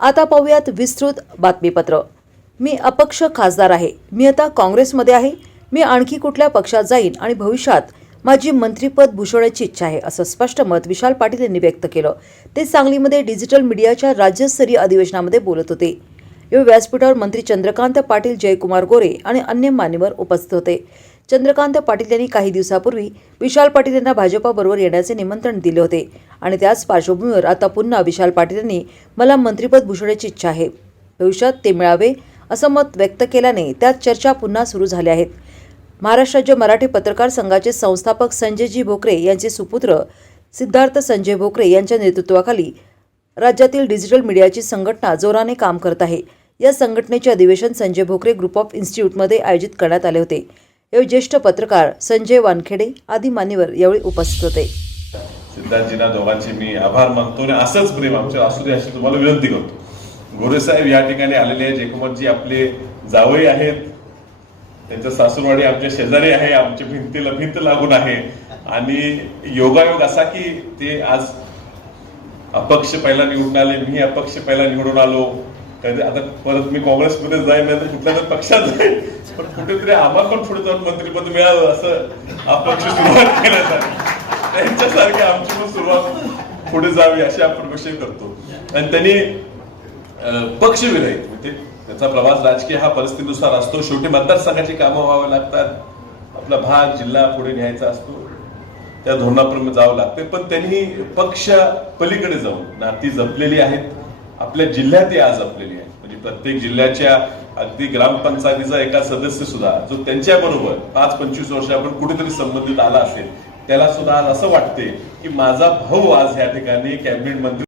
आता पाहूयात विस्तृत बातमीपत्र. मी अपक्ष खासदार आहे. मी आता काँग्रेसमध्ये आहे. मी आणखी कुठल्या पक्षात जाईन आणि भविष्यात माझी मंत्रीपद भूषवण्याची इच्छा आहे असं स्पष्ट मत विशाल पाटील यांनी व्यक्त केलं. ते सांगलीमध्ये डिजिटल मीडियाच्या राज्यस्तरीय अधिवेशनामध्ये बोलत होते. या व्यासपीठावर मंत्री चंद्रकांत पाटील जयकुमार गोरे आणि अन्य मान्यवर उपस्थित होते. चंद्रकांत पाटील यांनी काही दिवसापूर्वी विशाल पाटील यांना भाजपाबरोबर येण्याचे निमंत्रण दिले होते. आणि त्याच पार्श्वभूमीवर आता पुन्हा विशाल पाटील यांनी मला मंत्रिपद भूषवण्याची इच्छा आहे. भविष्यात ते मिळावे असं मत व्यक्त केल्याने त्यात चर्चा पुन्हा सुरू झाल्या आहेत महाराष्ट्र राज्य मराठी पत्रकार संघाचे संस्थापक संजयजी भोकरे यांचे सुपुत्र सिद्धार्थ संजय भोकरे यांच्या नेतृत्वाखाली राज्यातील डिजिटल मीडियाची संघटना जोराने काम करत आहे. या संघटनेचे अधिवेशन संजय भोकरे ग्रुप ऑफ इन्स्टिट्यूटमध्ये आयोजित करण्यात आले होते. यावेळी ज्येष्ठ पत्रकार संजय वानखेडे आदी मान्यवर यावेळी उपस्थित होते. सिद्धार्थजींना दोघांचे मी आभार मानतो आणि असंच प्रेम आमच्या असू दे अशी तुम्हाला विनंती करतो. गोरे साहेब या ठिकाणी आलेले आहेत. जयकुमारजी आपले जावई आहेत. त्यांचं सासूरवाडी आमच्या शेजारी आहे. आमच्या भिंतीला भिंत लागून आहे. आणि योगायोग असा की ते आज अपक्ष पहिला निवडून आले मी अपक्ष पहिला निवडून आलो. कधी आता परत मी काँग्रेसमध्ये जाईन नाही तर कुठल्या तरी पक्षात जाईन. पण कुठेतरी आम्हाला पण पुढे जाऊन मंत्रिपद मिळालं असं अपक्ष सुरुवात करण्यासाठी त्यांच्यासारखी आमची पण सुरुवात पुढे जावी अशी आपण विषय करतो. आणि त्यांनी पक्ष विरहित म्हणजे त्याचा प्रवास राजकीय हा परिस्थितीनुसार असतो. शेवटी मतदारसंघाची कामं व्हावं लागतात. आपला भाग जिल्हा पुढे न्यायचा असतो. त्या धोरणाप्रमाणे जावं लागते. पण त्यांनी पक्ष पलीकडे जाऊन नाती जपलेली आहेत. आपल्या जिल्ह्यातही आज आपलेली आहे. म्हणजे प्रत्येक जिल्ह्याच्या अगदी ग्रामपंचायतीचा एका सदस्य सुद्धा जो त्यांच्या बरोबर पाच पंचवीस वर्षापूर्वी कुठेतरी संबंधित आला असेल त्याला सुद्धा आज असं वाटते की माझा भाऊ आज या ठिकाणी कॅबिनेट मंत्री